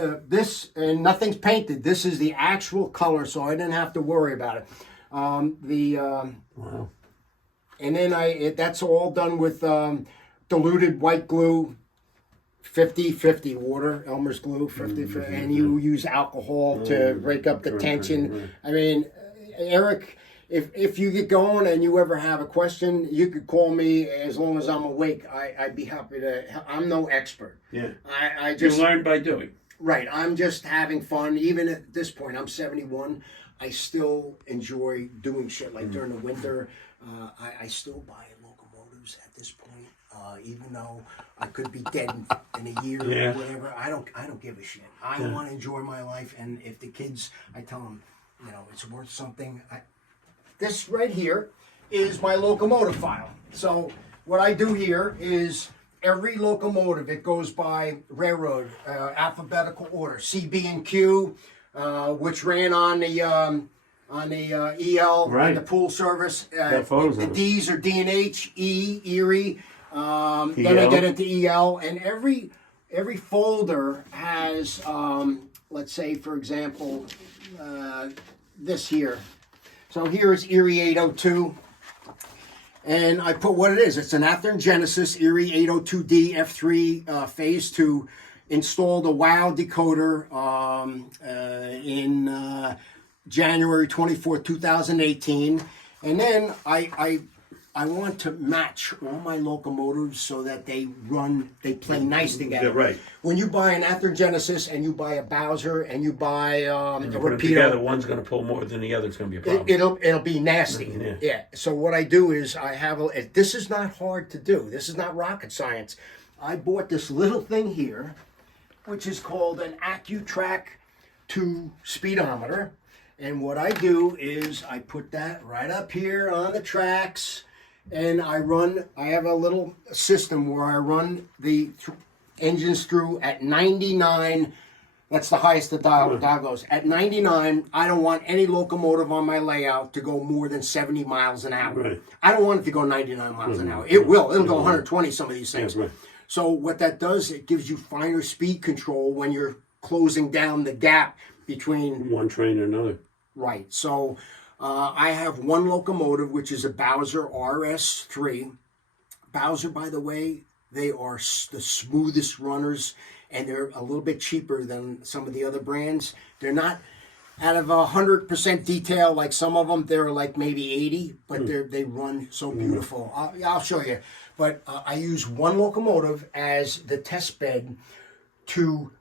and nothing's painted. This is the actual color, so I didn't have to worry about it. Wow. And then that's all done with diluted white glue, 50-50 water, Elmer's glue, 50, and you use alcohol to break up the tension. Right. I mean, Eric, if you get going and you ever have a question, you could call me as long as I'm awake. I'd be happy to. I'm no expert. Yeah. I just you learn by doing. Right. I'm just having fun. Even at this point, I'm 71. I still enjoy doing shit like during the winter. I still buy locomotives at this point. Even though I could be dead in a year or whatever, I don't give a shit. I want to enjoy my life, and if the kids, I tell them, it's worth something. This right here is my locomotive file. So what I do here is every locomotive, it goes by railroad, alphabetical order, C, B, and Q, which ran on the EL, and the pool service. The D's are D and H, E, Erie. Then I get into EL, and every folder has, let's say, for example, this here. So here is Erie 802, and I put what it is. It's an Athearn Genesis Erie 802D F3 Phase 2, installed a WOW decoder in January 24th, 2018, and then I want to match all my locomotives so that they play nice together. Yeah, right. When you buy an Athearn Genesis and you buy a Bowser and you buy a Rapido, together, one's going to pull more than the other. It's going to be a problem. It'll be nasty. Yeah. So what I do is I have this is not hard to do. This is not rocket science. I bought this little thing here, which is called an AccuTrack 2 speedometer. And what I do is I put that right up here on the tracks. And I have a little system where I run the engines through at 99. That's the highest the dial goes. At 99, I don't want any locomotive on my layout to go more than 70 miles an hour. Right. I don't want it to go 99 miles an hour. It'll go 120, some of these things. Yeah, right. So what that does, it gives you finer speed control when you're closing down the gap between one train and another. Right. So I have one locomotive, which is a Bowser RS3. Bowser, by the way, they are the smoothest runners, and they're a little bit cheaper than some of the other brands. They're not out of 100% detail like some of them. They're like maybe 80, but they run so beautiful. I'll show you. But I use one locomotive as the test bed to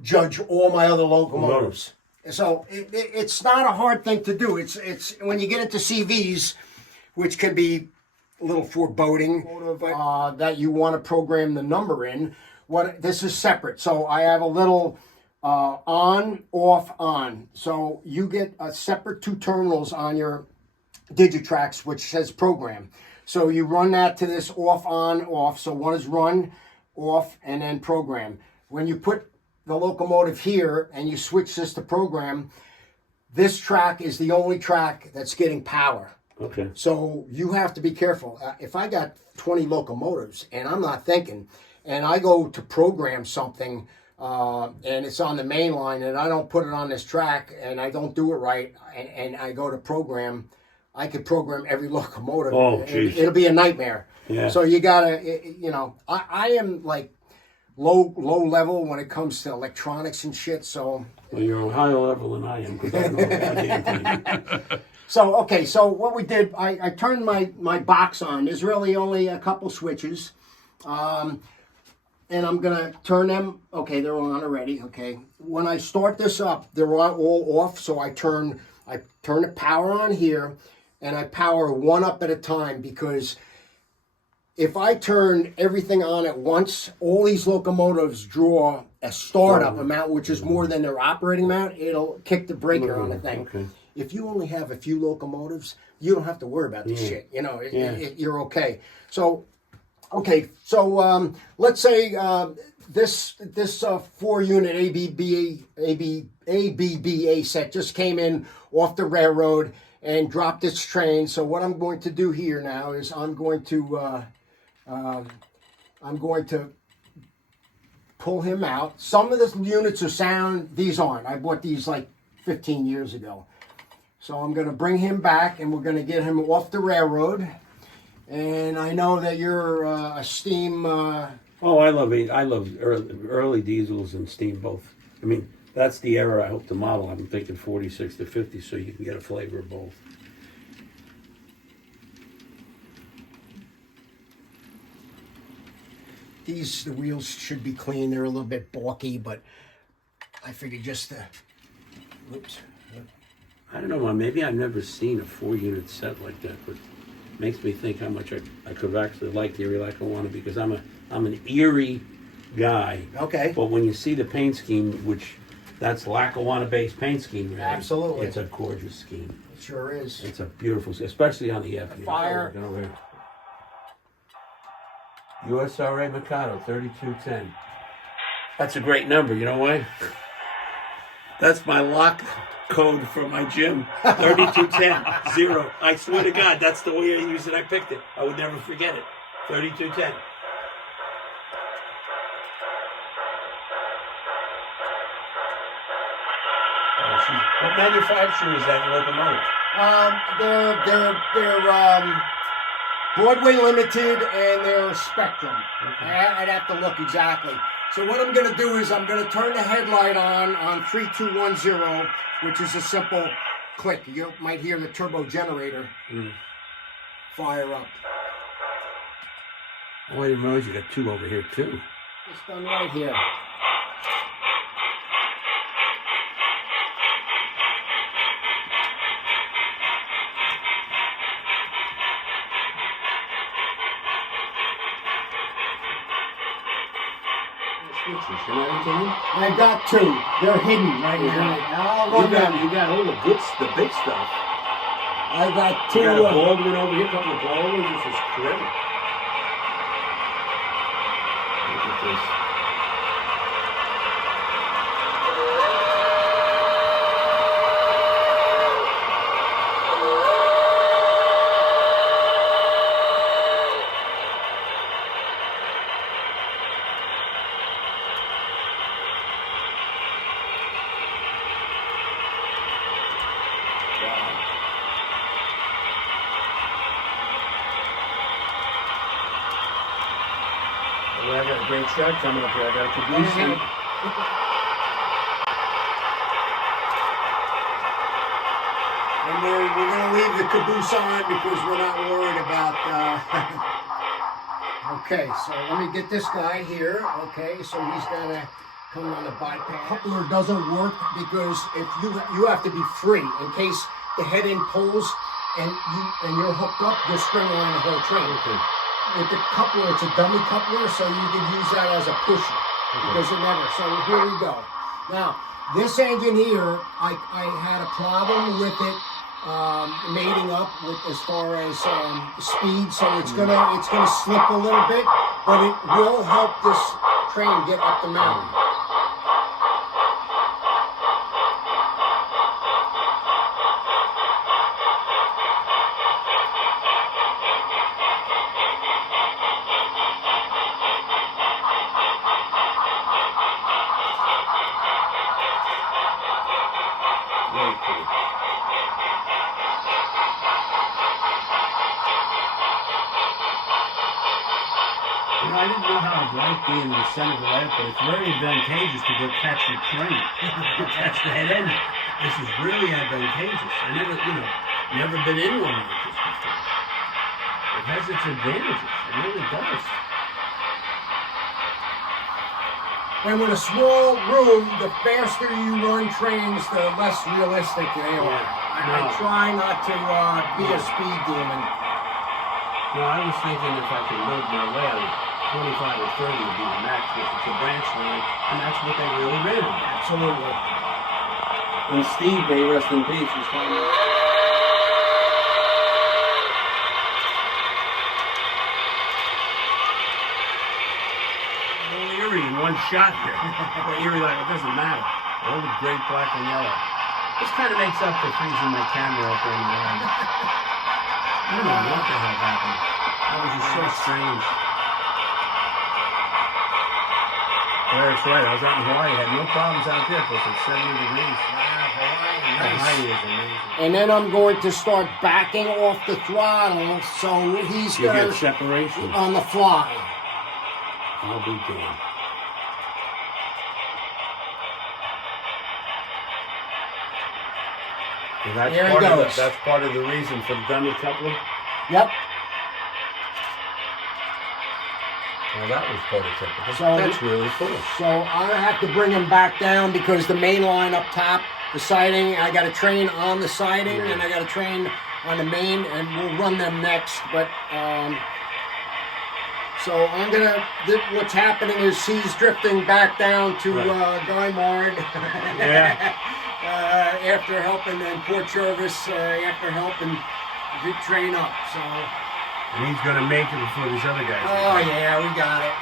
judge all my other locomotives. So it's not a hard thing to do. It's when you get into CVs, which can be a little foreboding, that you want to program the number in. This is separate. So I have a little on, off, on. So you get a separate 2 terminals on your Digitrax, which says program. So you run that to this off, on, off. So one is run, off, and then program. When you put the locomotive here and you switch this to program, this track is the only track that's getting power. Okay. So you have to be careful. If I got 20 locomotives and I'm not thinking, and I go to program something and it's on the main line and I don't put it on this track and I don't do it right, and I go to program, I could program every locomotive. Oh, geez. It'll be a nightmare. Yeah. So you gotta, I am like low level when it comes to electronics and shit. So well, you're on higher level than I am because I know goddamn thing. So what we did, I turned my box on. There's really only a couple switches, and I'm gonna turn them. Okay, they're on already. Okay, when I start this up, they're all off. So I turn the power on here, and I power one up at a time, because if I turn everything on at once, all these locomotives draw a startup amount, which is more than their operating amount. It'll kick the breaker on the thing. Okay. If you only have a few locomotives, you don't have to worry about this shit. You're okay. So, let's say this 4-unit ABBA set just came in off the railroad and dropped its train. So what I'm going to do here now is I'm going to pull him out. Some of the units are sound, these aren't. I bought these like 15 years ago. So I'm going to bring him back, and we're going to get him off the railroad. And I know that you're a steam... Oh, I love early diesels and steam both. I mean, that's the era I hope to model. I'm thinking 46 to 50, so you can get a flavor of both. the wheels should be clean. They're a little bit balky, but I figured just to... Oops. I don't know, man. Maybe I've never seen a 4-unit set like that, but it makes me think how much I could actually like the Erie Lackawanna, because I'm an Erie guy. Okay. But when you see the paint scheme, which that's Lackawanna-based paint scheme, really, Absolutely. it's a gorgeous scheme. It sure is. It's a beautiful, especially on the F. Fire. USRA Mikado 3210. That's a great number. You know why? That's my lock code for my gym. 3210 0. I swear to God, that's the way I use it. I picked it. I would never forget it. 3210. What manufacturer is that Locomotive? They're Broadway Limited, and they're Spectrum. Okay. I'd have to look exactly. So what I'm going to do is I'm going to turn the headlight on 3210, which is a simple click. You might hear the turbo generator fire up. Oh, I didn't realize you got two over here too. It's done right here. I got two. They're hidden right now. You got all the big stuff. I got two. You got a Baldwin over here, a couple of Baldwins. This is great. Look at this. Well, I got a great shot coming up here. I got a caboose. And we're going to leave the caboose on because we're not worried about... Okay, so let me get this guy here. Okay, so he's got to come on the bypass. Coupler doesn't work because if you have to be free in case the head end pulls and you're hooked up, you're stringing on the whole train. Okay. With the coupler, it's a dummy coupler, so you can use that as a pusher. Because it never. So here we go. Now, this engine here, I had a problem with it mating up with as far as speed, so it's gonna slip a little bit, but it will help this train get up the mountain. Very cool. You know, I didn't know how I'd like being in the center of the light, but it's very advantageous to go catch the train, to catch the head end. This is really advantageous. I never been in one like this before. It has its advantages. It really does. And with a small room, the faster you run trains, the less realistic they are. I try not to be a speed demon. No, I was thinking if I could load my way, 25 or 30 would be the max, if it's a branch line, and that's what they really ran on. Absolutely. And Steve, may rest in peace, was telling me. Erie in one shot here. Well, Erie, like, it doesn't matter. All the great black and yellow. This kind of makes up for freezing my camera up in the end. I don't know what the hell happened. That was just so strange. That's right. I was out in Hawaii. Had no problems out there because it's 70 degrees. Hawaii is amazing. And then I'm going to start backing off the throttle, so he's You going get separation. on the fly. I'll be damned. And that's There he part of goes. that's part of the reason for the dummy coupler. Yep. Well, that was prototypical. So That's really cool. So I have to bring him back down because the main line up top, the siding, I got a train on the siding and I got a train on the main, and we'll run them next. But so I'm gonna. What's happening is he's drifting back down to Guymard. Yeah. After helping in Port Jervis, after helping the train up. So. And he's going to make it before these other guys. Oh yeah, we got it.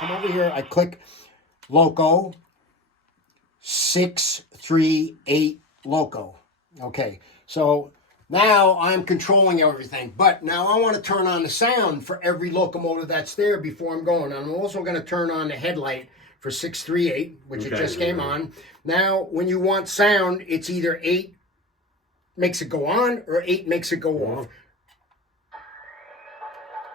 Come over here. I click Loco 638 Loco. Okay, so now I'm controlling everything. But now I want to turn on the sound for every locomotive that's there before I'm going. I'm also going to turn on the headlight for 638, which it just came on. Now, when you want sound, it's either 8 makes it go on or 8 makes it go off.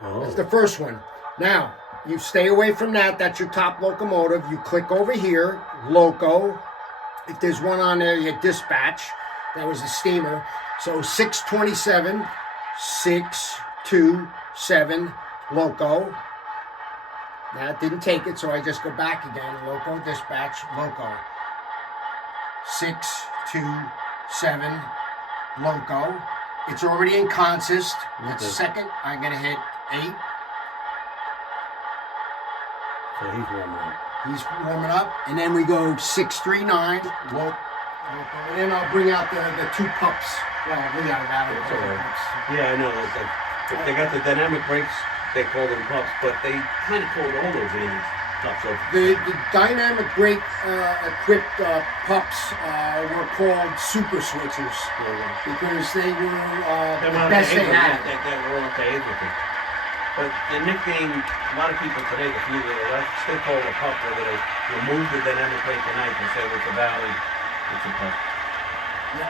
That's the first one. Now, you stay away from that. That's your top locomotive. You click over here, Loco. If there's one on there, you hit dispatch. That was the steamer. So 627, 627, Loco. That didn't take it, so I just go back again. Loco, dispatch, Loco. 627, Loco. It's already in consist. That's second. I'm going to hit 8. So he's warming up. He's warming up. And then we go 639, Loco. And then I'll bring out the 2 pups. Well, we got it out of right. Yeah, I know. They got the dynamic brakes. They call them pups, but they kind of called all those Indies pups. So the dynamic brake equipped pups were called super switchers because they were the best they had. They were okay with it. But the nickname, a lot of people today, the few that still call it a pup, whether they remove the dynamic brake tonight and say with the Valley, it's a pup. Yep.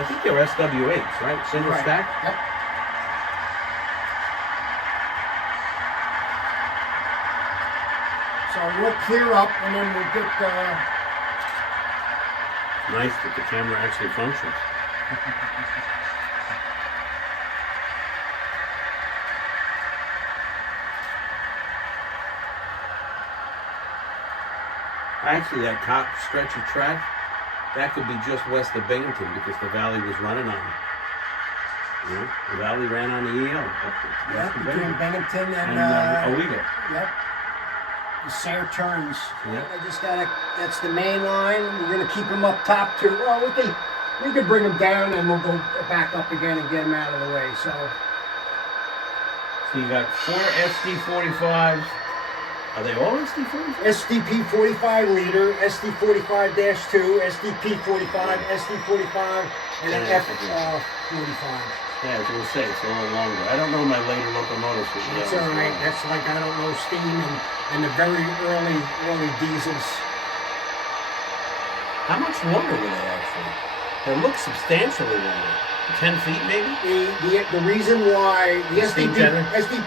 I think they were SW8s, right? Single stack? Yep. So we'll clear up and then we'll get Nice that the camera actually functions. Actually, that top stretch of track, that could be just west of Binghamton because the Valley was running on it. You know, the Valley ran on the EL. between Binghamton and Owego. Yep. The Sayre turns. Yep. I just gotta. That's the main line. We're gonna keep them up top too. Well, we can bring them down and we'll go back up again and get them out of the way. So you got 4 SD45s. Are they all SD45s? SDP 45 liter, SD 45-2, SDP 45, SD 45, and an F 45. Yeah, I was going to say, it's a little longer. I don't know my later locomotives. That's all right. That's like, I don't know, steam and the very early diesels. How much longer were they actually? They look substantially longer. 10 feet maybe? The reason why the Steam generator? SDP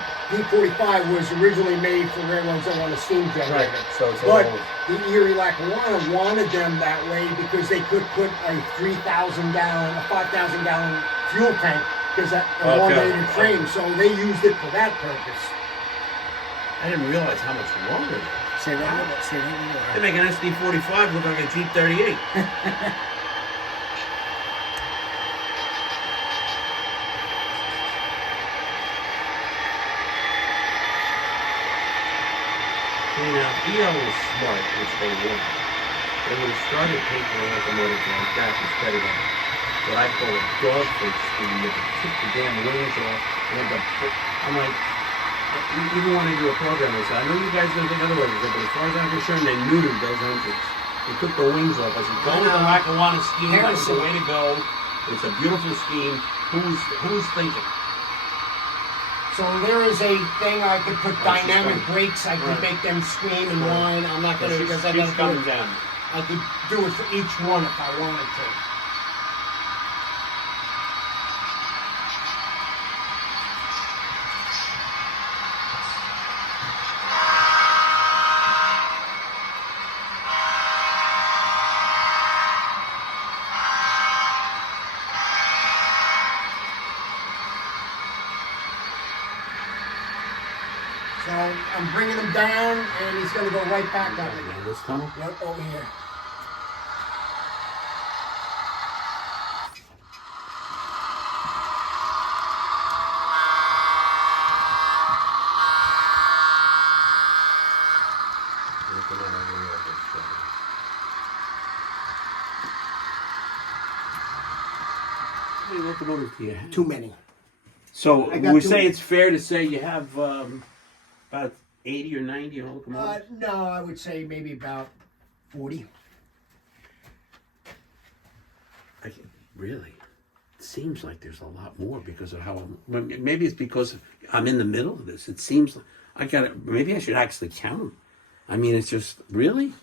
45 was originally made for railroads that want a steam generator. Right, so it's but all... the Erie Lackawanna wanted them that way because they could put a 3,000 gallon, a 5,000 gallon fuel tank because that elongated frame. So they used it for that purpose. I didn't realize how much longer they were. Say that. They make an SD45 look like a Jeep 38. Now, EL was smart, which they weren't. They would have started painting a locomotive like that instead of what I call a dogfish scheme. You took the damn wings off, and I'm like, even when they do a program, they said, I know you guys are going to think otherwise, but as far as I'm concerned, they neutered those engines. They took the wings off. I said, go with the Lackawanna scheme, that's the way to go. It's a beautiful scheme. Who's thinking? So there is a thing I could put dynamic brakes. I could make them scream and whine. I'm not gonna because I She's gotta coming do it. down. I could do it for each one if I wanted to. So I'm bringing him down, and he's going to go right back up again. This tunnel? Yep, over here. How many locomotives do you have? Too many. So I got we two. say it's fair to say you have about 80 or 90 locomotives? No, I would say maybe about 40. Really? It seems like there's a lot more because of how maybe it's because I'm in the middle of this. It seems like maybe I should actually count them. I mean, it's just, really?